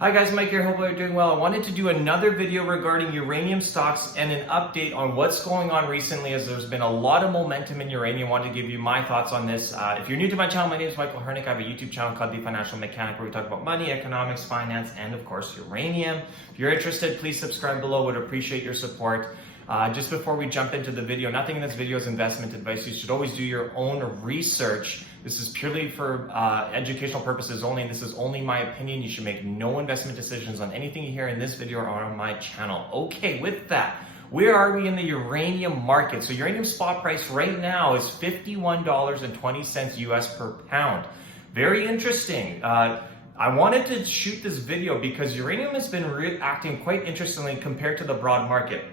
Hi guys, Mike here. Hope you're doing well. I wanted to do another video regarding uranium stocks and an update on what's going on recently, as there's been a lot of momentum in uranium. I want to give you my thoughts on this. If you're new to my channel, my name is Michael Hernik. I have a YouTube channel called The Financial Mechanic where we talk about money, economics, finance, and of course uranium. If you're interested, please subscribe below. Would appreciate your support. Just before we jump into the video, nothing in this video is investment advice. You should always do your own research. This is purely for educational purposes only, and this is only my opinion. You should make no investment decisions on anything you hear in this video or on my channel. Okay, with that, where are we in the uranium market? So uranium spot price right now is $51.20 US per pound. Very interesting. I wanted to shoot this video because uranium has been acting quite interestingly compared to the broad market.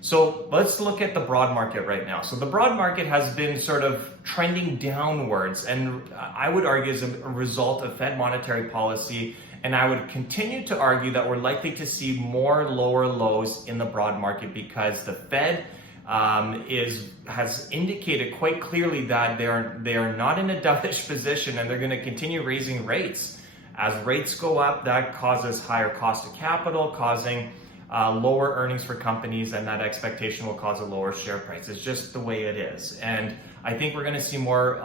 So let's look at the broad market right now. So the broad market has been sort of trending downwards, and I would argue as a result of Fed monetary policy, and I would continue to argue that we're likely to see more lower lows in the broad market because the Fed has indicated quite clearly that they are not in a dovish position, and they're going to continue raising rates. As rates go up, that causes higher cost of capital, causing lower earnings for companies, and that expectation will cause a lower share price. It's just the way it is. And I think we're going to see more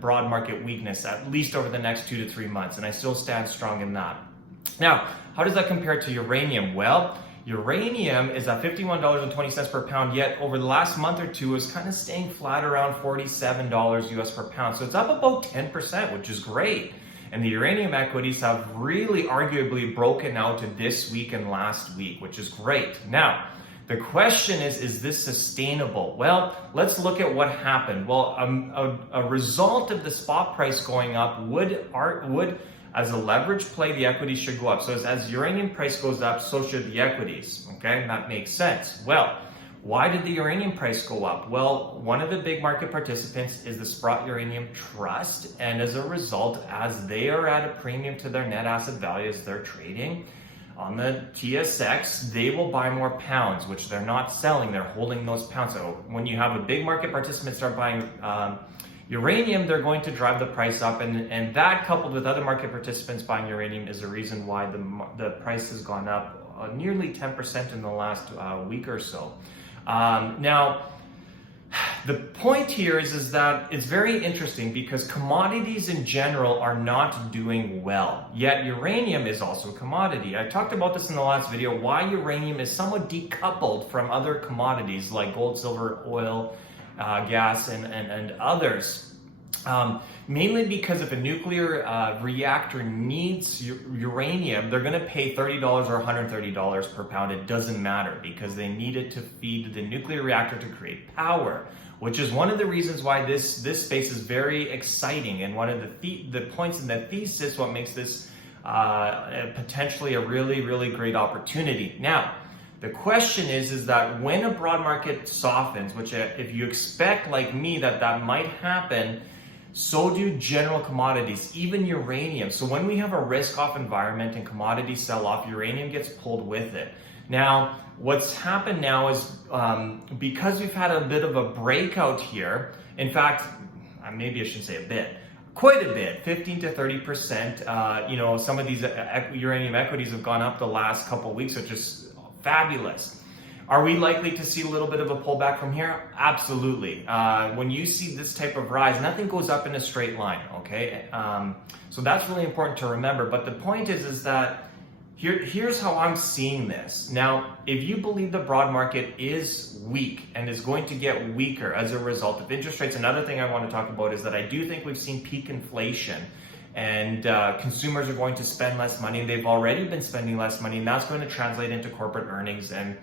broad market weakness, at least over the next 2 to 3 months. And I still stand strong in that. Now, how does that compare to uranium? Well, uranium is at $51.20 per pound, yet over the last month or two is kind of staying flat around $47 US per pound. So it's up about 10%, which is great. And the uranium equities have really arguably broken out this week and last week, which is great. Now, the question is this sustainable? Well, let's look at what happened. Well, a result of the spot price going up would, as a leverage play, the equities should go up. So as uranium price goes up, so should the equities. Okay, and that makes sense. Well, why did the uranium price go up? Well, one of the big market participants is the Sprott Uranium Trust, and as a result, as they are at a premium to their net asset value as they're trading on the TSX, they will buy more pounds, which they're not selling, they're holding those pounds. So when you have a big market participant start buying uranium, they're going to drive the price up, and that coupled with other market participants buying uranium is the reason why the price has gone up nearly 10% in the last week or so. Now, the point here is that it's very interesting because commodities in general are not doing well, yet uranium is also a commodity. I talked about this in the last video, why uranium is somewhat decoupled from other commodities like gold, silver, oil, gas, and others. Mainly because if a nuclear reactor needs uranium, they're going to pay $30 or $130 per pound. It doesn't matter because they need it to feed the nuclear reactor to create power, which is one of the reasons why this space is very exciting, and one of the points in that thesis, what makes this potentially a really, really great opportunity. Now, the question is that when a broad market softens, which if you expect like me that might happen, so do general commodities, even uranium. So when we have a risk-off environment and commodities sell off, uranium gets pulled with it. Now, what's happened now is because we've had a bit of a breakout here, in fact, maybe I shouldn't say a bit, quite a bit, 15 to 30%. Some of these uranium equities have gone up the last couple of weeks, which is fabulous. Are we likely to see a little bit of a pullback from here? Absolutely. When you see this type of rise, nothing goes up in a straight line, okay? So that's really important to remember. But the point is that here's how I'm seeing this. Now, if you believe the broad market is weak and is going to get weaker as a result of interest rates, another thing I want to talk about is that I do think we've seen peak inflation, and consumers are going to spend less money. They've already been spending less money, and that's going to translate into corporate earnings and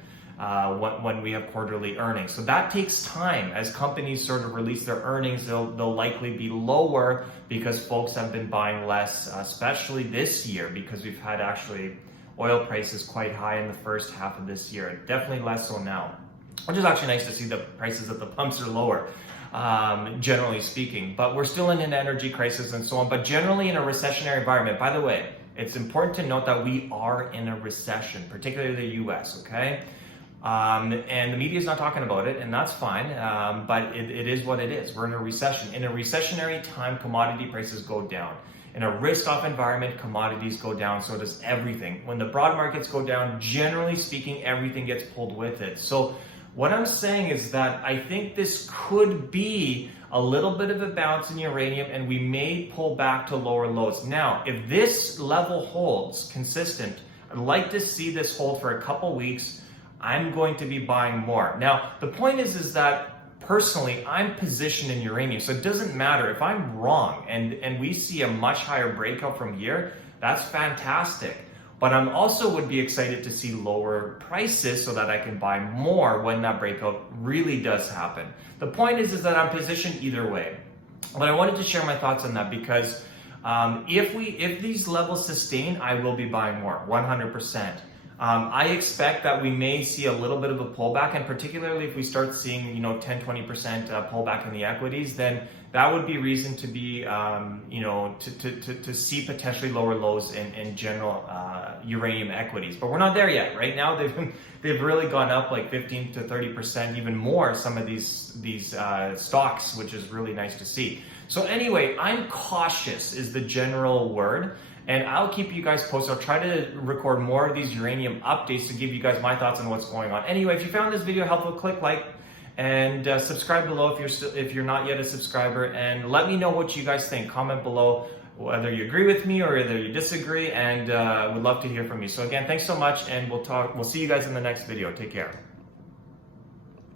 when we have quarterly earnings. So that takes time. As companies sort of release their earnings, they'll likely be lower because folks have been buying less, especially this year, because we've had actually oil prices quite high in the first half of this year. Definitely less so now, which is actually nice to see the prices at the pumps are lower, generally speaking. But we're still in an energy crisis and so on, but generally in a recessionary environment. By the way, it's important to note that we are in a recession, particularly the US, okay? And the media is not talking about it, and that's fine, but it is what it is. We're in a recession. In a recessionary time, commodity prices go down. In a risk-off environment, commodities go down, so does everything. When the broad markets go down, generally speaking, everything gets pulled with it. So what I'm saying is that I think this could be a little bit of a bounce in uranium, and we may pull back to lower lows. Now, if this level holds consistent, I'd like to see this hold for a couple weeks. I'm going to be buying more. Now, the point is that personally, I'm positioned in uranium, so it doesn't matter if I'm wrong and we see a much higher breakout from here. That's fantastic. But I'm also would be excited to see lower prices so that I can buy more when that breakout really does happen. The point is that I'm positioned either way. But I wanted to share my thoughts on that because if these levels sustain, I will be buying more, 100%. I expect that we may see a little bit of a pullback, and particularly if we start seeing 10-20% pullback in the equities, then that would be reason to be to see potentially lower lows in general uranium equities. But we're not there yet. Right now they've really gone up like 15 to 30%, even more, some of these stocks, which is really nice to see. So anyway, I'm cautious is the general word. And I'll keep you guys posted. I'll try to record more of these uranium updates to give you guys my thoughts on what's going on. Anyway, if you found this video helpful, click like and subscribe below if you're not yet a subscriber. And let me know what you guys think. Comment below whether you agree with me or whether you disagree. And would love to hear from you. So again, thanks so much, and we'll see you guys in the next video. Take care.